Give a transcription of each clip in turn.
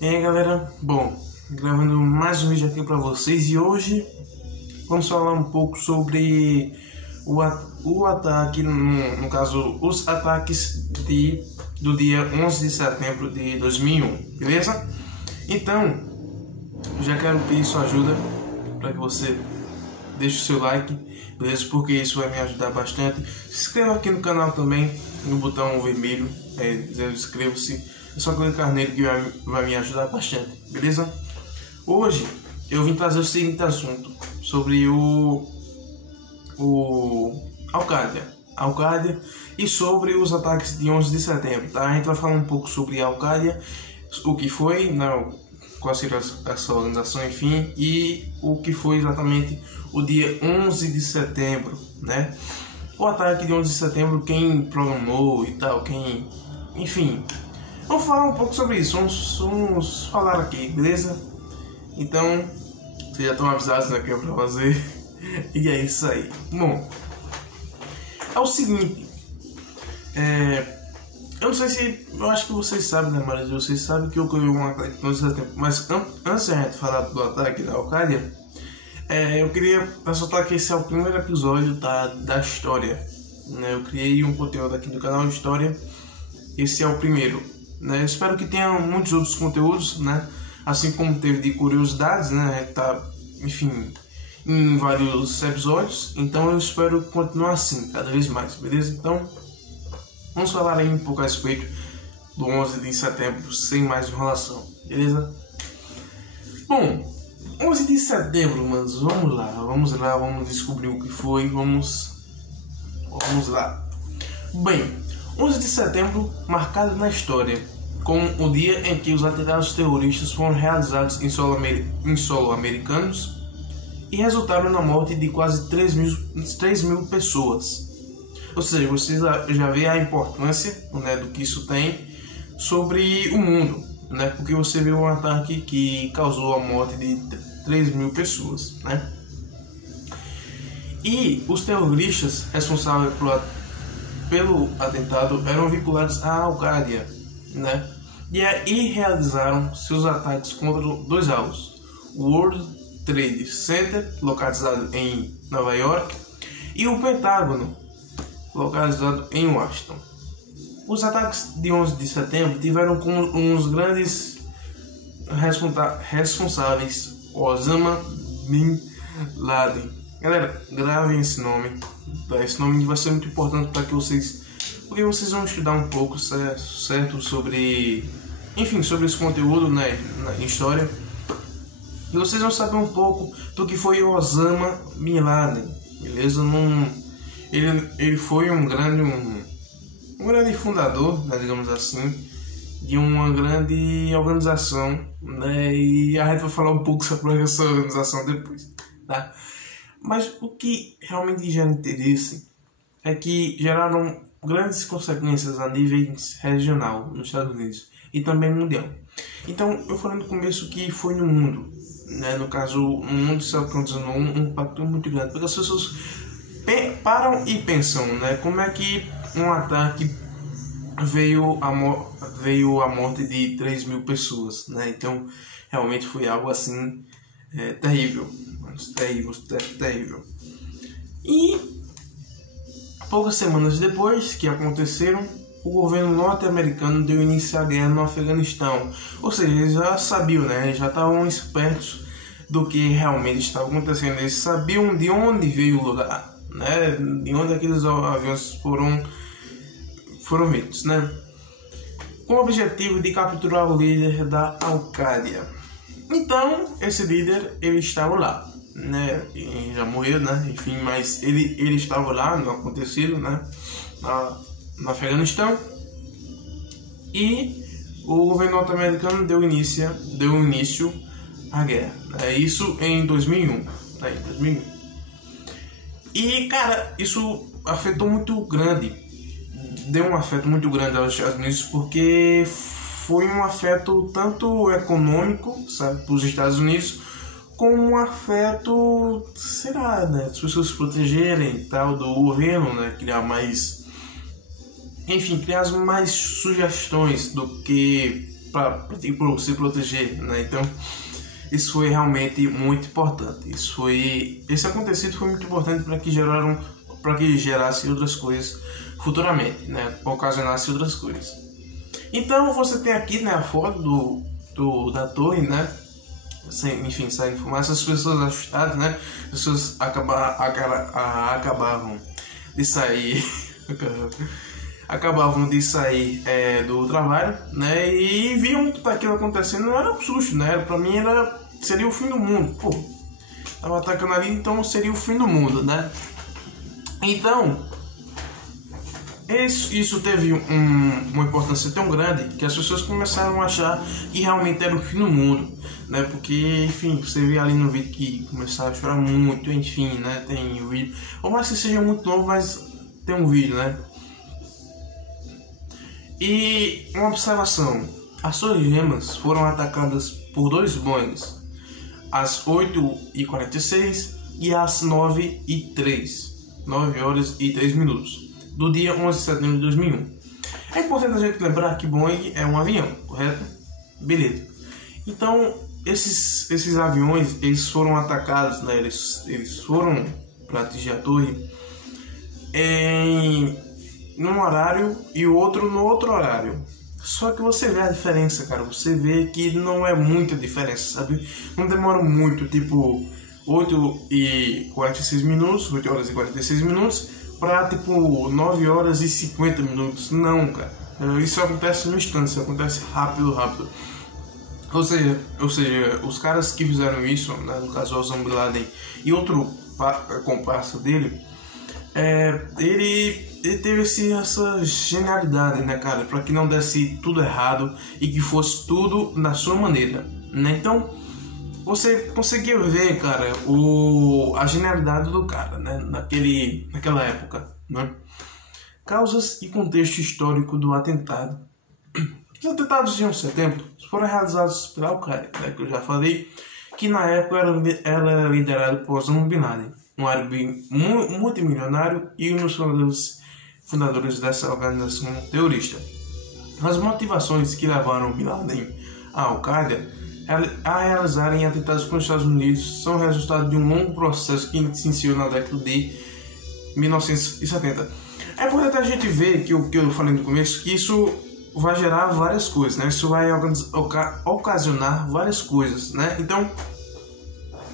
E aí galera, bom, gravando mais um vídeo aqui pra vocês e hoje vamos falar um pouco sobre o ataque, no caso, os ataques do dia 11 de setembro de 2001, beleza? Então, já quero pedir sua ajuda para que você deixe o seu like, beleza? Porque isso vai me ajudar bastante. Se inscreva aqui no canal também, no botão vermelho, dizendo inscreva-se. É só clicar nele que vai me ajudar bastante, beleza? Hoje eu vim trazer o seguinte assunto sobre o Al-Qaeda e sobre os ataques de 11 de setembro, tá? A gente vai falar um pouco sobre a Al-Qaeda, o que foi, qual seria essa organização, enfim, e o que foi exatamente o dia 11 de setembro, né? O ataque de 11 de setembro, quem programou e tal, enfim, vamos falar um pouco sobre isso, vamos falar aqui, beleza? Então, vocês já estão avisados, né, que é pra fazer, e é isso aí. Bom, é o seguinte, eu não sei se, eu acho que vocês sabem, né, mas vocês sabem que ocorreu um ataque de 11 de setembro, mas antes de a gente falar do ataque da Al-Qaeda, eu queria ressaltar que esse é o primeiro episódio da história, né? Eu criei um conteúdo aqui no canal de História, esse é o primeiro, né? Eu espero que tenha muitos outros conteúdos, né? Assim como teve de curiosidades, né? Tá, enfim, em vários episódios, então eu espero continuar assim, cada vez mais, beleza? Então, vamos falar aí um pouco a respeito do 11 de setembro, sem mais enrolação, beleza? Bom, 11 de setembro, manos, vamos lá, vamos descobrir o que foi, vamos lá. Bem, 11 de setembro marcado na história como o dia em que os atentados terroristas foram realizados em solo americanos e resultaram na morte de quase 3 mil pessoas. Ou seja, você já vê a importância, né, do que isso tem sobre o mundo, né? Porque você vê um ataque que causou a morte de 3 mil pessoas, né? E os terroristas responsáveis pelo atentado eram vinculados à Al-Qaeda, né? E aí realizaram seus ataques contra dois alvos: o World Trade Center, localizado em Nova York, e o Pentágono, localizado em Washington. Os ataques de 11 de setembro tiveram como uns grandes responsáveis Osama Bin Laden. Galera, gravem esse nome. Esse nome vai ser muito importante para que vocês vão estudar um pouco, certo, sobre esse conteúdo, né, na história. E vocês vão saber um pouco do que foi o Osama Bin Laden, beleza? Ele foi um grande fundador, né, digamos assim, de uma grande organização, né? E a gente vai falar um pouco sobre essa organização depois, tá? Mas o que realmente gera interesse é que geraram grandes consequências a nível regional nos Estados Unidos e também mundial. Então, eu falei no começo que foi no mundo, né? No caso, no mundo está causando um impacto muito grande, porque as pessoas param e pensam, né? Como é que um ataque veio a morte de 3 mil pessoas, né? Então, realmente foi algo assim terrível, terrível. E poucas semanas depois que aconteceram, o governo norte-americano deu início à guerra no Afeganistão. Ou seja, eles já sabiam, né? Já estavam espertos do que realmente estava acontecendo. Eles sabiam de onde veio o lugar, né? De onde aqueles aviões foram feitos, né? Com o objetivo de capturar o líder da Al-Qaeda. Então, esse líder, ele estava lá, né? E já morreu, né? Enfim, mas ele estava lá no acontecido, né? No Afeganistão. E o governo norte-americano deu início à guerra. Isso em 2001, né? Em 2001. E, cara, isso afetou muito grande. Deu um afeto muito grande aos Estados Unidos, porque foi um afeto tanto econômico, sabe, para os Estados Unidos, como um afeto, sei lá, né, as pessoas se protegerem e tal, do governo, né, criar mais sugestões do que para se proteger, né? Então isso foi realmente muito importante. Esse acontecido foi muito importante para que gerasse outras coisas futuramente, né? Ocasionasse outras coisas. Então você tem aqui, né, a foto da torre, né? Enfim, saindo fumaça, as pessoas assustadas, né? As pessoas acabavam de sair do trabalho, né? E viam tudo aquilo acontecendo. Não era um susto, né? Pra mim seria o fim do mundo. Pô, tava atacando ali, então seria o fim do mundo, né? Então isso teve uma importância tão grande que as pessoas começaram a achar que realmente era o fim do mundo, né? Porque, enfim, você vê ali no vídeo que começaram a chorar muito, enfim, né? Tem o vídeo, ou mais que seja muito novo, mas tem um vídeo, né? E uma observação: as Torres Gêmeas foram atacadas por 2 Boeings às 8h46 e às 9h03, 9 horas e 3 minutos, do dia 11 de setembro de 2001. É importante a gente lembrar que Boeing é um avião, correto? Beleza. Então, esses aviões, eles foram atacados, né? Eles foram para atingir a torre num horário e o outro no outro horário. Só que você vê a diferença, cara. Você vê que não é muita diferença, sabe? Não demora muito, tipo 8h46 minutos, 8 horas e 46 minutos, para tipo 9 horas e 50 minutos. Não, cara. Isso acontece no instante, isso acontece rápido. Ou seja, os caras que fizeram isso, né, no caso Osama Bin Laden e outro comparsa dele, ele teve essa genialidade, né, cara, para que não desse tudo errado e que fosse tudo na sua maneira, né? Então você conseguia ver, cara, a genialidade do cara, né, naquela época, né? Causas e contexto histórico do atentado. Os atentados de 11 de setembro foram realizados pela Al-Qaeda, né, que eu já falei, que na época era liderado por Osama Bin Laden, um árabe multimilionário e um dos fundadores dessa organização terrorista. As motivações que levaram Bin Laden à Al-Qaeda a realizarem atentados contra os Estados Unidos são resultado de um longo processo que se iniciou na década de 1970. É importante a gente ver que o que eu falei no começo, que isso vai gerar várias coisas, né? Isso vai ocasionar várias coisas, né? Então,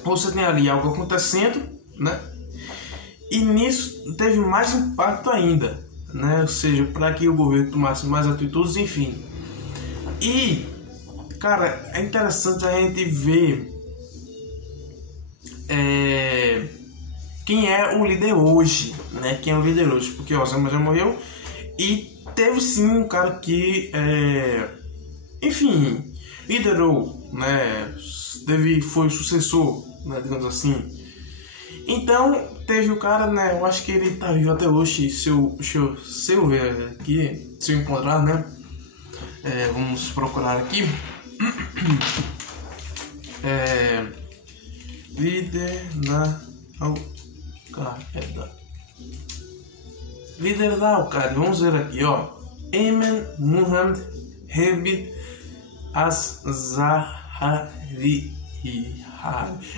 você tem ali algo acontecendo, né? E nisso teve mais impacto ainda, né? Ou seja, para que o governo tomasse mais atitudes, enfim. E, cara, é interessante a gente ver quem é o líder hoje, né? Quem é o líder hoje, porque o Osama já morreu e teve sim um cara que, enfim, liderou, né? Foi o sucessor, né? Digamos assim. Então, teve o cara, né? Eu acho que ele tá vivo até hoje. Se eu ver aqui, se eu encontrar, né? Vamos procurar aqui. Líder da Al-Qaeda. Líder da Al-Qaeda, vamos ver aqui, ó. Ayman Muhammad Habib Az-Zahari.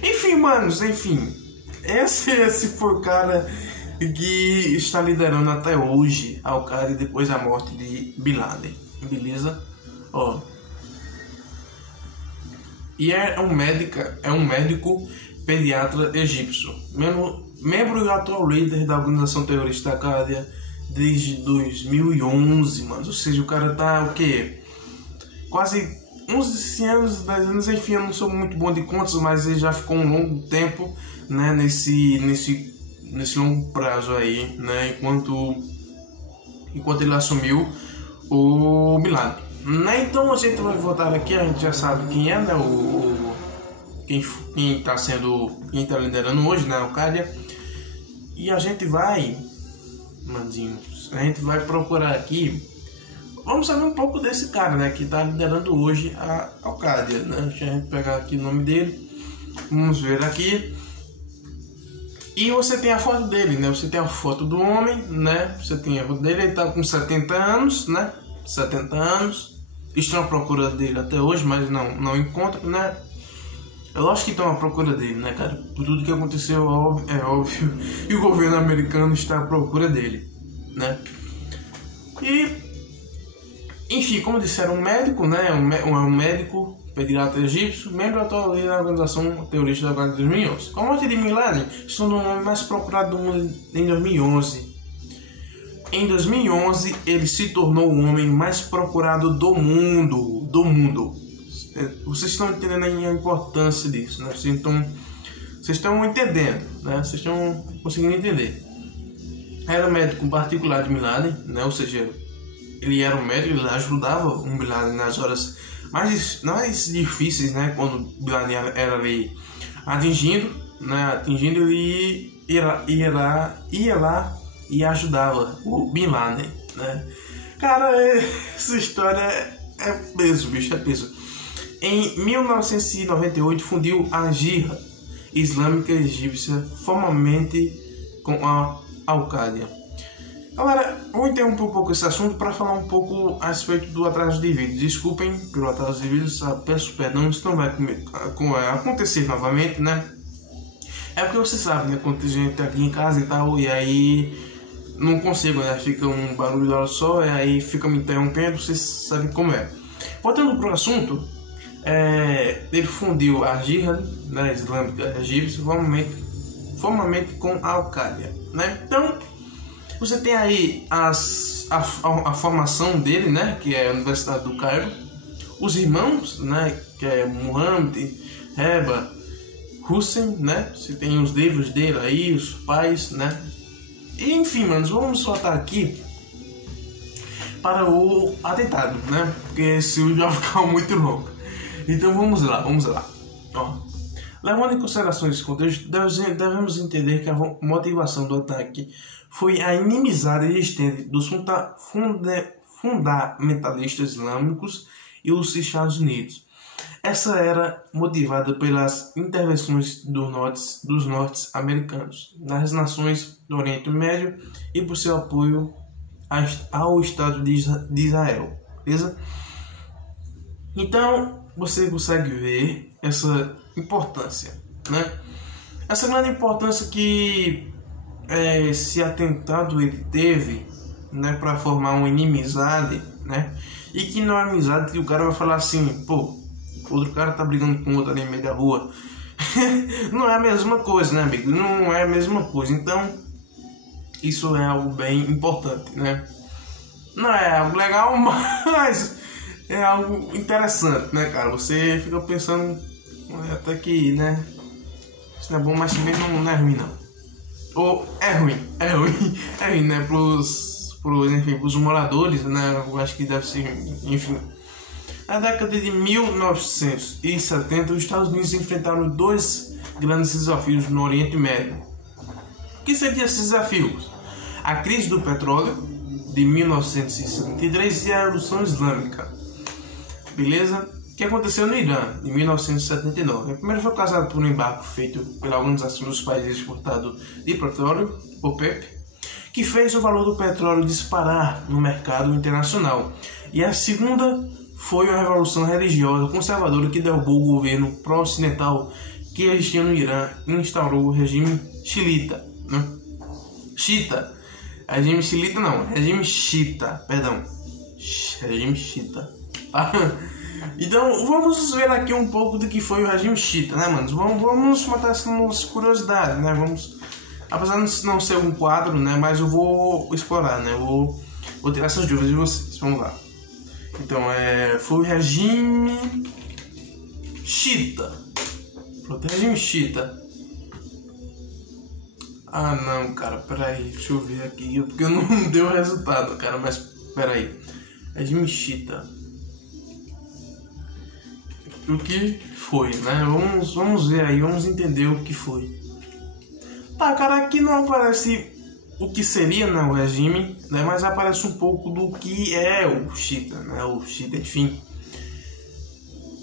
Enfim, manos, enfim. Esse foi o cara que está liderando até hoje a Al-Qaeda depois da morte de Bin Laden. Beleza? Ó. E é um médico pediatra egípcio, membro e atual líder da organização terrorista Al-Qaeda desde 2011, mano. Ou seja, o cara tá o quê? Quase 11 anos, 10 anos, enfim, eu não sou muito bom de contas, mas ele já ficou um longo tempo, né, nesse longo prazo aí, né, enquanto ele assumiu o Bin Laden, né? Então a gente vai voltar aqui, a gente já sabe quem é, né, quem tá liderando hoje, né, Al-Qaeda, e a gente vai, mandinhos, a gente vai procurar aqui. Vamos saber um pouco desse cara, né, que está liderando hoje a Al-Qaeda, né? Deixa a gente pegar aqui o nome dele. Vamos ver aqui. E você tem a foto dele, né? Você tem a foto do homem, né? Você tem a foto dele, ele tá com 70 anos, né? 70 anos. estão à procura dele até hoje, mas não encontram, né? É lógico que estão à procura dele, né, cara? Por tudo que aconteceu, é óbvio. E o governo americano está à procura dele, né? E, enfim, como disseram, um médico, né? Um médico pediatra egípcio, membro atual da organização terrorista da Guarda de 2011. Com a morte de Bin Laden, se tornou o nome mais procurado do mundo em 2011. Em 2011, ele se tornou o homem mais procurado do mundo. Vocês estão entendendo a importância disso, né? Vocês estão entendendo, né? Vocês estão conseguindo entender. Era um médico particular de Bin Laden, né? Ou seja, ele era um médico, ele ajudava o Bin Laden nas horas mais difíceis, né? Quando Bin Laden era ali atingindo, ele ia lá e ajudava o Bin Laden, né? Cara, essa história é peso, bicho, é peso. Em 1998, fundiu a Jihad Islâmica Egípcia formalmente com a Al-Qaeda. Galera, vou interromper um pouco esse assunto para falar um pouco a respeito do atraso de vídeos. Desculpem pelo atraso de vídeos, peço perdão, isso não vai acontecer novamente, né? É porque você sabe, né? Quando tem gente aqui em casa e tal, e aí não consigo, né? Fica um barulho da hora só, e aí fica me interrompendo, vocês sabem como é. Voltando para o assunto, ele fundiu a Jihad, né, Islâmica Egípcia formalmente com a Al-Qaeda, né? Então, você tem aí a formação dele, né, que é a Universidade do Cairo, os irmãos, né, que é Muhammad, Reba, Hussein, né? Você tem os livros dele aí, os pais, né? E, enfim, manos, vamos soltar aqui para o atentado, né? Porque esse vídeo vai ficar muito longo. Então vamos lá. Ó, levando em consideração esse contexto, devemos entender que a motivação do ataque foi a inimizade existente dos fundamentalistas islâmicos e os Estados Unidos. Essa era motivada pelas intervenções dos norte-americanos nas nações do Oriente Médio e por seu apoio ao Estado de Israel, beleza? Então, você consegue ver essa importância, né? Essa grande importância que esse atentado ele teve, né, para formar uma inimizade, né? E que não é amizade que o cara vai falar assim, pô, outro cara tá brigando com outro ali no meio da rua. Não é a mesma coisa, né, amigo? Não é a mesma coisa. Então, isso é algo bem importante, né? Não é algo legal, mas é algo interessante, né, cara? Você fica pensando até que, né, isso não é bom, mas também não é ruim, não. Ou é ruim, né, pros moradores, né, eu acho que deve ser, enfim. Na década de 1970, os Estados Unidos enfrentaram dois grandes desafios no Oriente Médio. O que seriam esses desafios? A crise do petróleo de 1973 e a Revolução Islâmica. Beleza? Que aconteceu no Irã, em 1979. O primeiro foi causado por um embargo feito pela Organização dos Países Exportadores de Petróleo, OPEP, que fez o valor do petróleo disparar no mercado internacional. E a segunda foi a revolução religiosa conservadora que derrubou o governo pró-ocidental que existia no Irã e instaurou o regime xiita, né? Regime xiita. Então vamos ver aqui um pouco do que foi o regime xiita, né, mano? Vamos matar essas curiosidades, né? Apesar de não ser um quadro, né, mas eu vou explorar, né? Eu vou tirar essas dúvidas de vocês. Vamos lá. Então, foi o regime xiita. Pronto, regime xiita. Ah, não, cara, peraí, deixa eu ver aqui, porque não deu resultado, cara, mas peraí. Regime xiita. O que foi, né? Vamos ver aí, vamos entender o que foi. Tá, cara, aqui não aparece o que seria, né, o regime, né, mas aparece um pouco do que é o xiita, né, o xiita, enfim.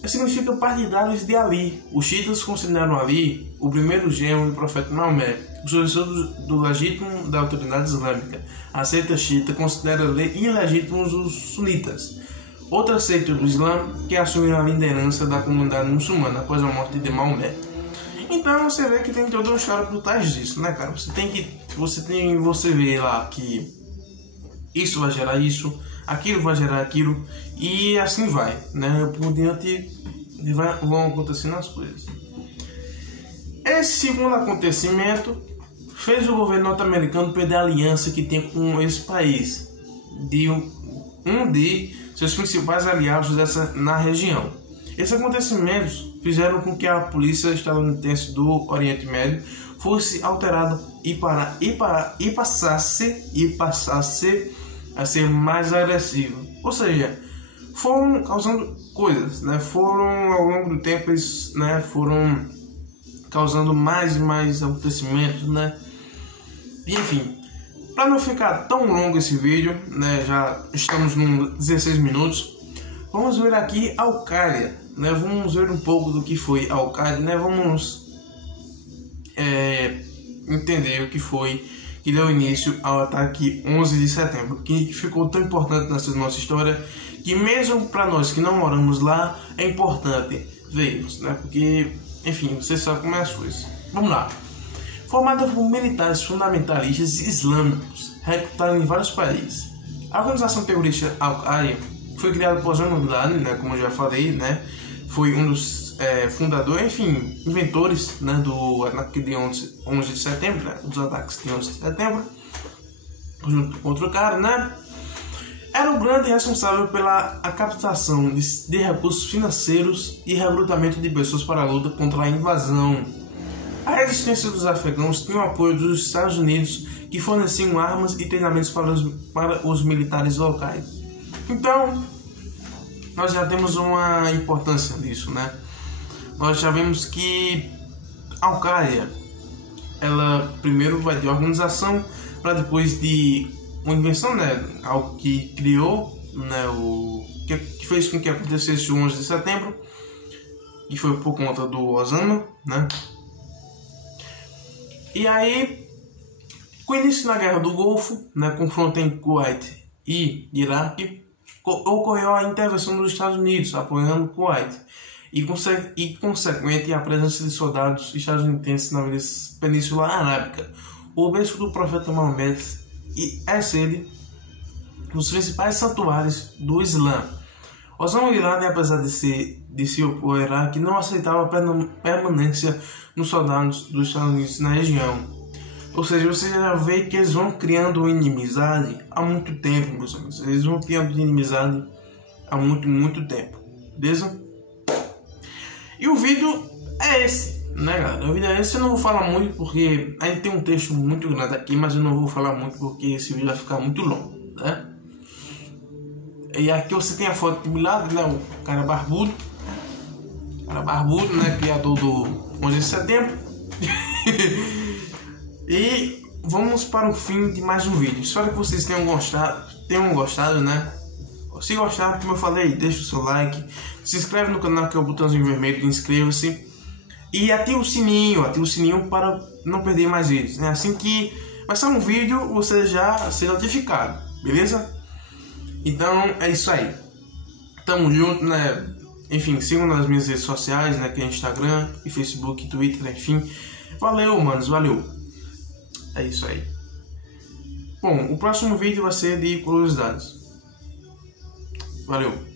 Significa partidários de Ali. Os xiitas consideram Ali o primeiro genro do profeta Maomé, o sucessor do legítimo da autoridade islâmica. A seita xiita considera ilegítimos os sunitas. outra seita do Islã que assumiu a liderança da comunidade muçulmana após a morte de Maomé. Então você vê que tem toda uma história por trás disso, né, cara? Você vê lá que isso vai gerar isso, aquilo vai gerar aquilo, e assim vai, né? Por diante vão acontecendo as coisas. Esse segundo acontecimento fez o governo norte-americano perder a aliança que tem com esse país, de um de seus principais aliados na região. Esses acontecimentos fizeram com que a polícia estadunidense do Oriente Médio fosse alterada e passasse a ser mais agressiva. Ou seja, foram causando coisas, né? Foram ao longo do tempo, né? Foram causando mais e mais acontecimentos, né? E, enfim, para não ficar tão longo esse vídeo, né? Já estamos nos 16 minutos. Vamos ver aqui a Al-Qaeda, né? Vamos ver um pouco do que foi a Al-Qaeda, né? Vamos entender o que foi que deu início ao ataque 11 de setembro, que ficou tão importante nessa nossa história, que mesmo para nós que não moramos lá, é importante vermos, né? Porque, enfim, você sabe como é as coisas. Vamos lá. Formada por militares fundamentalistas islâmicos, recrutados em vários países. A organização terrorista Al-Qaeda foi criada por Osama Bin Laden, né? Como eu já falei, né? Foi um dos fundadores, enfim, inventores, né, do ataque de 11 de setembro, né, dos ataques de 11 de setembro, junto com outro cara, né, era o grande responsável pela captação de recursos financeiros e recrutamento de pessoas para a luta contra a invasão. A resistência dos afegãos tinha o apoio dos Estados Unidos, que forneciam armas e treinamentos para os militares locais. Então, nós já temos uma importância disso, né? Nós já vemos que a Al-Qaeda, ela primeiro vai de organização, para depois de uma invenção, né? Algo que criou, né? Que fez com que acontecesse o 11 de setembro, que foi por conta do Osama, né? E aí, com o início da Guerra do Golfo, né? Confronto em Kuwait e Iraque, ocorreu a intervenção dos Estados Unidos, apoiando Kuwait, e consequente a presença de soldados estadunidenses na Península Arábica. O berço do profeta Maomé é sede dos principais santuários do Islã. Osama Bin Laden, apesar de se opor ao Iraque, não aceitava a permanência dos soldados dos Estados Unidos na região. Ou seja, você já vê que eles vão criando inimizade há muito tempo, meus amigos. Eles vão criando inimizade há muito tempo, beleza? E o vídeo é esse, né, galera? O vídeo é esse. Eu não vou falar muito porque a gente tem um texto muito grande aqui, mas eu não vou falar muito porque esse vídeo vai ficar muito longo, né? E aqui você tem a foto de Milagre, né? O cara barbudo. Né? Criador do 11 de setembro. E vamos para o fim de mais um vídeo. Espero que vocês tenham gostado, né? Se gostaram, como eu falei, deixa o seu like, se inscreve no canal, que é o botãozinho vermelho, inscreva-se e ative o sininho para não perder mais vídeos, né? Assim que vai sair um vídeo, você já ser notificado, beleza? Então é isso aí, tamo junto, né? Enfim, sigam nas minhas redes sociais, né? Que é Instagram e Facebook, Twitter, enfim. Valeu, manos, valeu. É isso aí. Bom, o próximo vídeo vai ser de curiosidades. Valeu.